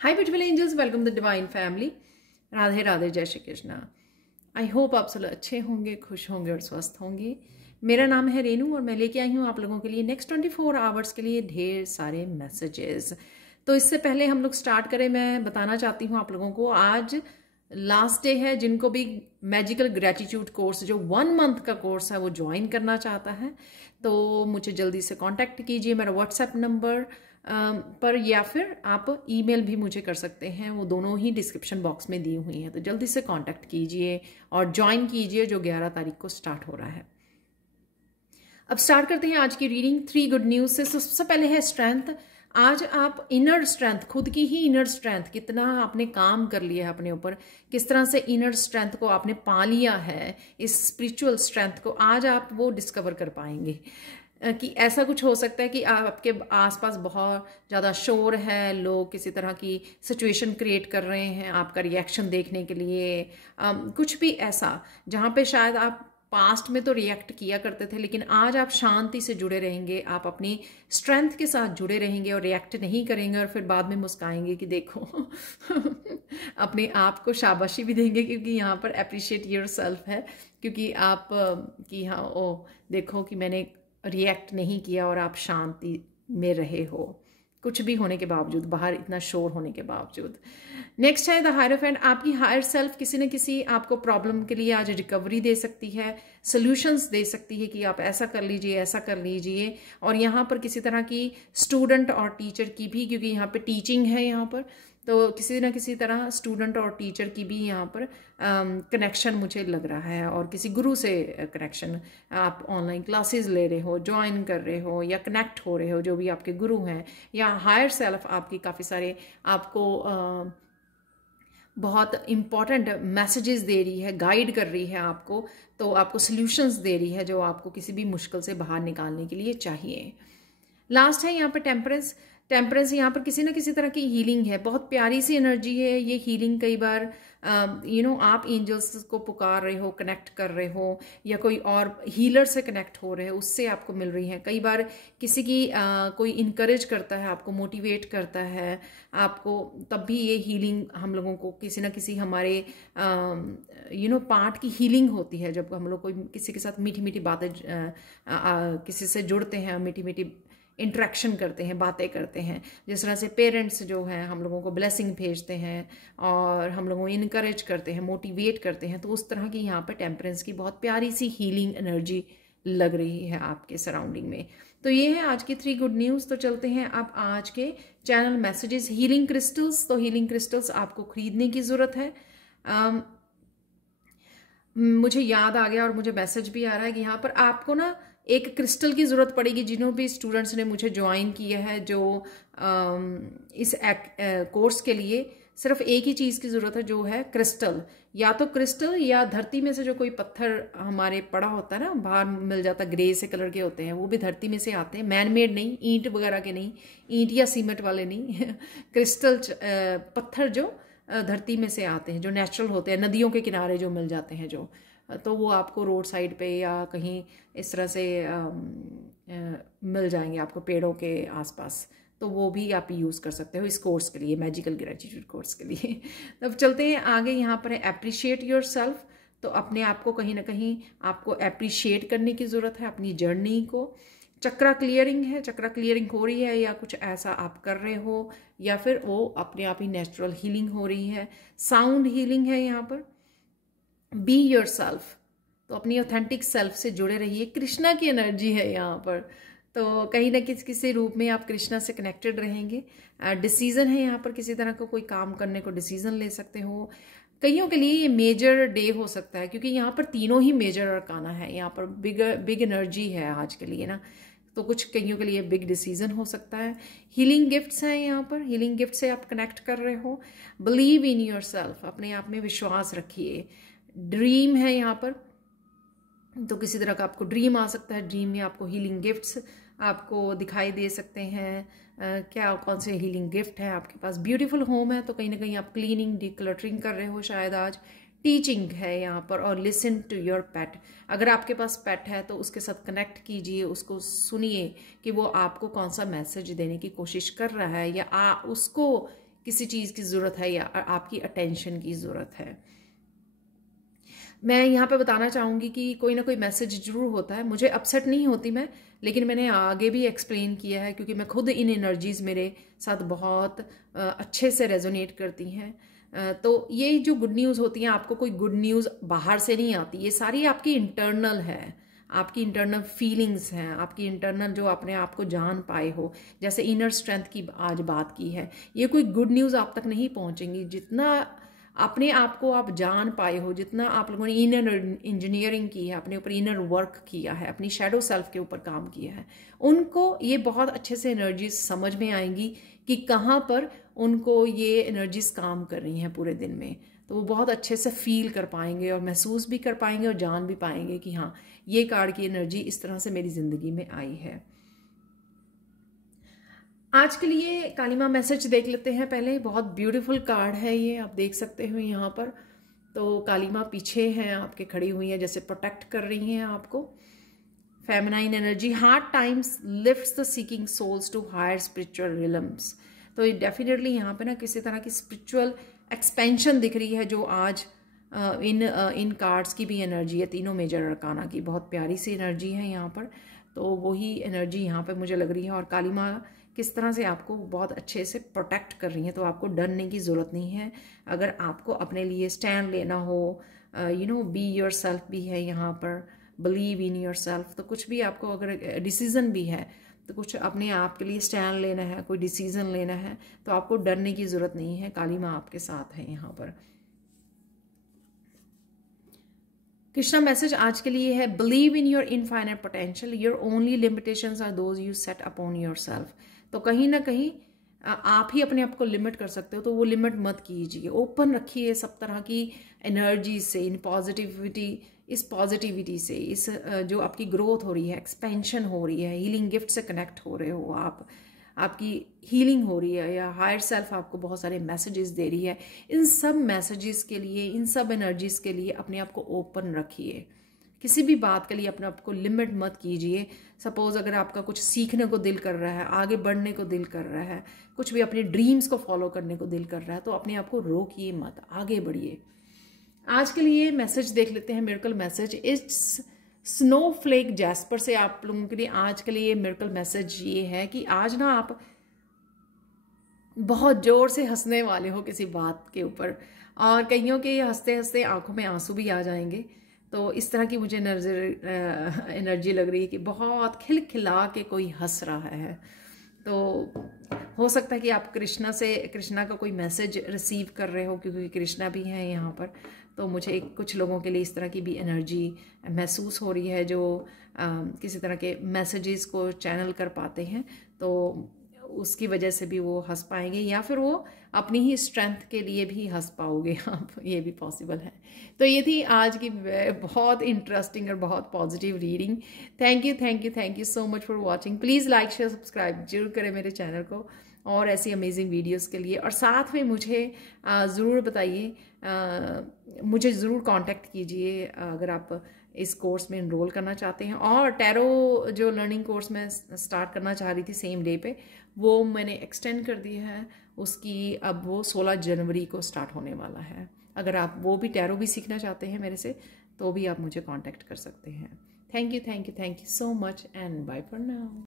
Hi beautiful angels, welcome the divine family. Radhe Radhe, जय Shri Krishna. I hope आप सब अच्छे होंगे, खुश होंगे और स्वस्थ होंगे। मेरा नाम है रेनू और मैं लेके आई हूँ आप लोगों के लिए नेक्स्ट 24 आवर्स के लिए ढेर सारे मैसेजेस। तो इससे पहले हम लोग स्टार्ट करें, मैं बताना चाहती हूँ आप लोगों को आज लास्ट डे है। जिनको भी मैजिकल ग्रेटिट्यूड कोर्स जो 1 मंथ का कोर्स है वो ज्वाइन करना चाहता है तो मुझे जल्दी से कांटेक्ट कीजिए। मेरा व्हाट्सएप नंबर पर या फिर आप ईमेल भी मुझे कर सकते हैं, वो दोनों ही डिस्क्रिप्शन बॉक्स में दी हुई हैं। तो जल्दी से कांटेक्ट कीजिए और ज्वाइन कीजिए जो 11 तारीख को स्टार्ट हो रहा है। अब स्टार्ट करते हैं आज की रीडिंग 3 गुड न्यूज़ से। सबसे पहले है स्ट्रेंथ। आज आप इनर स्ट्रेंथ, खुद की ही इनर स्ट्रेंथ, कितना आपने काम कर लिया है अपने ऊपर, किस तरह से इनर स्ट्रेंथ को आपने पा लिया है, इस स्पिरिचुअल स्ट्रेंथ को आज आप वो डिस्कवर कर पाएंगे। कि ऐसा कुछ हो सकता है कि आपके आसपास बहुत ज़्यादा शोर है, लोग किसी तरह की सिचुएशन क्रिएट कर रहे हैं आपका रिएक्शन देखने के लिए, कुछ भी ऐसा जहाँ पे शायद आप पास्ट में तो रिएक्ट किया करते थे, लेकिन आज आप शांति से जुड़े रहेंगे, आप अपनी स्ट्रेंथ के साथ जुड़े रहेंगे और रिएक्ट नहीं करेंगे और फिर बाद में मुस्काएंगे कि देखो अपने आप को शाबाशी भी देंगे क्योंकि यहाँ पर अप्रिशिएट योर सेल्फ है, क्योंकि आप कि हाँ ओ देखो कि मैंने रिएक्ट नहीं किया और आप शांति में रहे हो, कुछ भी होने के बावजूद, बाहर इतना शोर होने के बावजूद। नेक्स्ट है द हायरोफेंट। आपकी हायर सेल्फ किसी न किसी आपको प्रॉब्लम के लिए आज रिकवरी दे सकती है, सॉल्यूशंस दे सकती है कि आप ऐसा कर लीजिए, ऐसा कर लीजिए। और यहाँ पर किसी तरह की स्टूडेंट और टीचर की भी, क्योंकि यहाँ पे टीचिंग है यहाँ पर, तो किसी न किसी तरह स्टूडेंट और टीचर की भी यहाँ पर कनेक्शन मुझे लग रहा है, और किसी गुरु से कनेक्शन, आप ऑनलाइन क्लासेस ले रहे हो, ज्वाइन कर रहे हो या कनेक्ट हो रहे हो, जो भी आपके गुरु हैं, या हायर सेल्फ आपकी काफ़ी सारे आपको बहुत इम्पॉर्टेंट मैसेजेस दे रही है, गाइड कर रही है आपको, तो आपको सॉल्यूशंस दे रही है जो आपको किसी भी मुश्किल से बाहर निकालने के लिए चाहिए। लास्ट है यहाँ पर टेम्परेंस। टेम्परेंस यहाँ पर किसी न किसी तरह की हीलिंग है, बहुत प्यारी सी एनर्जी है ये हीलिंग। कई बार आप एंजल्स को पुकार रहे हो, कनेक्ट कर रहे हो, या कोई और हीलर से कनेक्ट हो रहे हो, उससे आपको मिल रही है। कई बार किसी की कोई इनकरेज करता है, आपको मोटिवेट करता है आपको, तब भी ये हीलिंग हम लोगों को किसी न किसी हमारे पार्ट की हीलिंग होती है। जब हम लोग कोई किसी के साथ मीठी मीठी बातें किसी से जुड़ते हैं, मीठी मीठी इंट्रैक्शन करते हैं, बातें करते हैं, जिस तरह से पेरेंट्स जो हैं हम लोगों को ब्लेसिंग भेजते हैं और हम लोगों को इनकरेज करते हैं, मोटिवेट करते हैं, तो उस तरह की यहाँ पर टेम्परेंस की बहुत प्यारी सी हीलिंग एनर्जी लग रही है आपके सराउंडिंग में। तो ये है आज की 3 गुड न्यूज़। तो चलते हैं अब आज के चैनल मैसेजेस। हीलिंग क्रिस्टल्स, तो हीलिंग क्रिस्टल्स आपको खरीदने की ज़रूरत है। मुझे याद आ गया और मुझे मैसेज भी आ रहा है कि यहाँ पर आपको ना एक क्रिस्टल की ज़रूरत पड़ेगी। जिन्हों भी स्टूडेंट्स ने मुझे ज्वाइन किया है जो इस कोर्स के लिए, सिर्फ एक ही चीज़ की ज़रूरत है, जो है क्रिस्टल। या तो क्रिस्टल या धरती में से जो कोई पत्थर हमारे पड़ा होता है ना, बाहर मिल जाता, ग्रे से कलर के होते हैं, वो भी धरती में से आते हैं, मैन मेड नहीं, ईंट वगैरह के नहीं, ईंट या सीमेंट वाले नहीं क्रिस्टल पत्थर जो धरती में से आते हैं, जो नेचुरल होते हैं, नदियों के किनारे जो मिल जाते हैं, जो तो वो आपको रोड साइड पे या कहीं इस तरह से मिल जाएंगे आपको पेड़ों के आसपास, तो वो भी आप यूज़ कर सकते हो इस कोर्स के लिए, मैजिकल ग्रेटिट्यूड कोर्स के लिए। तब चलते हैं आगे। यहाँ पर है अप्रिशिएट योर सेल्फ। तो अपने आप को कहीं ना कहीं आपको अप्रिशिएट करने की ज़रूरत है, अपनी जर्नी को। चक्रा क्लियरिंग है, चक्रा क्लियरिंग हो रही है, या कुछ ऐसा आप कर रहे हो, या फिर वो अपने आप ही नेचुरल हीलिंग हो रही है। साउंड हीलिंग है यहाँ पर। बी योर सेल्फ, तो अपनी ऑथेंटिक सेल्फ से जुड़े रहिए। कृष्णा की एनर्जी है यहाँ पर, तो कहीं ना किसी रूप में आप कृष्णा से कनेक्टेड रहेंगे। डिसीजन है यहाँ पर, किसी तरह का कोई काम करने को डिसीजन ले सकते हो। कईयों के लिए ये मेजर डे हो सकता है, क्योंकि यहाँ पर तीनों ही मेजर अरकाना है, यहाँ पर बिग एनर्जी है आज के लिए ना, तो कुछ कईयों के लिए बिग डिसीजन हो सकता है। हीलिंग गिफ्ट्स हैं यहाँ पर, हीलिंग गिफ्ट से आप कनेक्ट कर रहे हो। बिलीव इन योर सेल्फ, अपने आप में विश्वास रखिए। ड्रीम है यहाँ पर, तो किसी तरह का आपको ड्रीम आ सकता है, ड्रीम में आपको हीलिंग गिफ्ट्स आपको दिखाई दे सकते हैं। क्या कौन से हीलिंग गिफ्ट है आपके पास? ब्यूटीफुल होम है, तो कहीं ना कहीं आप क्लीनिंग, डिक्लटरिंग कर रहे हो शायद आज। टीचिंग है यहाँ पर, और लिसन टू योर पेट। अगर आपके पास पेट है तो उसके साथ कनेक्ट कीजिए, उसको सुनिए कि वो आपको कौन सा मैसेज देने की कोशिश कर रहा है, या उसको किसी चीज़ की ज़रूरत है या आपकी अटेंशन की ज़रूरत है। मैं यहाँ पे बताना चाहूँगी कि कोई ना कोई मैसेज ज़रूर होता है। मुझे अपसेट नहीं होती मैं, लेकिन मैंने आगे भी एक्सप्लेन किया है क्योंकि मैं खुद इन एनर्जीज़ मेरे साथ बहुत अच्छे से रेजोनेट करती हैं। तो ये जो गुड न्यूज़ होती हैं, आपको कोई गुड न्यूज़ बाहर से नहीं आती, ये सारी आपकी इंटरनल है, आपकी इंटरनल फीलिंग्स हैं, आपकी इंटरनल जो अपने आप को जान पाए हो, जैसे इनर स्ट्रेंथ की आज बात की है। ये कोई गुड न्यूज़ आप तक नहीं पहुँचेंगी जितना अपने आप को आप जान पाए हो, जितना आप लोगों ने इनर इंजीनियरिंग की है, अपने ऊपर इनर वर्क किया है, अपनी शैडो सेल्फ के ऊपर काम किया है, उनको ये बहुत अच्छे से एनर्जीज समझ में आएंगी कि कहाँ पर उनको ये एनर्जीज काम कर रही हैं पूरे दिन में। तो वो बहुत अच्छे से फील कर पाएंगे और महसूस भी कर पाएंगे और जान भी पाएंगे कि हाँ, ये कार्ड की एनर्जी इस तरह से मेरी ज़िंदगी में आई है। आज के लिए कालीमा मैसेज देख लेते हैं पहले। बहुत ब्यूटीफुल कार्ड है ये, आप देख सकते हो यहाँ पर। तो कालीमा पीछे हैं आपके, खड़ी हुई है, जैसे प्रोटेक्ट कर रही हैं आपको। Feminine energy, hard times lifts the seeking souls to higher spiritual realms. तो ये डेफिनेटली यहाँ पे ना किसी तरह की स्पिरिचुअल एक्सपेंशन दिख रही है, जो आज इन कार्ड्स की भी एनर्जी है, तीनों मेजर अरकाना की। बहुत प्यारी सी एनर्जी है यहाँ पर, तो वही एनर्जी यहाँ पे मुझे लग रही है। और कालीमा किस तरह से आपको बहुत अच्छे से प्रोटेक्ट कर रही है, तो आपको डरने की ज़रूरत नहीं है। अगर आपको अपने लिए स्टैंड लेना हो, बी योर सेल्फ भी है यहाँ पर, बिलीव इन योर सेल्फ, तो कुछ भी आपको अगर डिसीज़न भी है, तो कुछ अपने आप के लिए स्टैंड लेना है, कोई डिसीज़न लेना है, तो आपको डरने की ज़रूरत नहीं है। कालीमा आपके साथ है यहाँ पर। कृष्णा मैसेज आज के लिए है, believe in your infinite potential, your only limitations are those you set upon yourself. तो कहीं ना कहीं आप ही अपने आप को लिमिट कर सकते हो, तो वो लिमिट मत कीजिए, ओपन रखिए सब तरह की एनर्जी से, इन पॉजिटिविटी से, इस जो आपकी ग्रोथ हो रही है, एक्सपेंशन हो रही है, हीलिंग गिफ्ट से कनेक्ट हो रहे हो आप, आपकी हीलिंग हो रही है, या हायर सेल्फ आपको बहुत सारे मैसेजेस दे रही है। इन सब मैसेजेस के लिए, इन सब एनर्जीज के लिए अपने आप को ओपन रखिए। किसी भी बात के लिए अपने आप को लिमिट मत कीजिए। सपोज अगर आपका कुछ सीखने को दिल कर रहा है, आगे बढ़ने को दिल कर रहा है, कुछ भी अपने ड्रीम्स को फॉलो करने को दिल कर रहा है, तो अपने आप को रोकिए मत, आगे बढ़िए। आज के लिए मैसेज देख लेते हैं, miracle message. It's Snowflake jasper से आप लोगों के लिए आज के लिए मिरेकल मैसेज ये है कि आज ना आप बहुत जोर से हंसने वाले हो किसी बात के ऊपर, और कईयों के हंसते हंसते आंखों में आंसू भी आ जाएंगे। तो इस तरह की मुझे एनर्जी लग रही है कि बहुत खिलखिला के कोई हंस रहा है। तो हो सकता है कि आप कृष्णा का कोई मैसेज रिसीव कर रहे हो, क्योंकि कृष्णा भी हैं यहाँ पर। तो मुझे कुछ लोगों के लिए इस तरह की भी एनर्जी महसूस हो रही है, जो किसी तरह के मैसेजेस को चैनल कर पाते हैं, तो उसकी वजह से भी वो हंस पाएंगे, या फिर वो अपनी ही स्ट्रेंथ के लिए भी हंस पाओगे आप, ये भी पॉसिबल है। तो ये थी आज की बहुत इंटरेस्टिंग और बहुत positive reading. Thank you so much for watching. Please like share subscribe जरूर करें मेरे चैनल को, और ऐसी अमेजिंग वीडियोस के लिए। और साथ में मुझे ज़रूर बताइए, मुझे ज़रूर कांटेक्ट कीजिए अगर आप इस कोर्स में इनरोल करना चाहते हैं। और टैरो जो लर्निंग कोर्स मैं स्टार्ट करना चाह रही थी सेम डे पे, वो मैंने एक्सटेंड कर दिया है उसकी, अब वो 16 जनवरी को स्टार्ट होने वाला है। अगर आप वो भी टैरो भी सीखना चाहते हैं मेरे से, तो भी आप मुझे कांटेक्ट कर सकते हैं। Thank you so much and bye for now.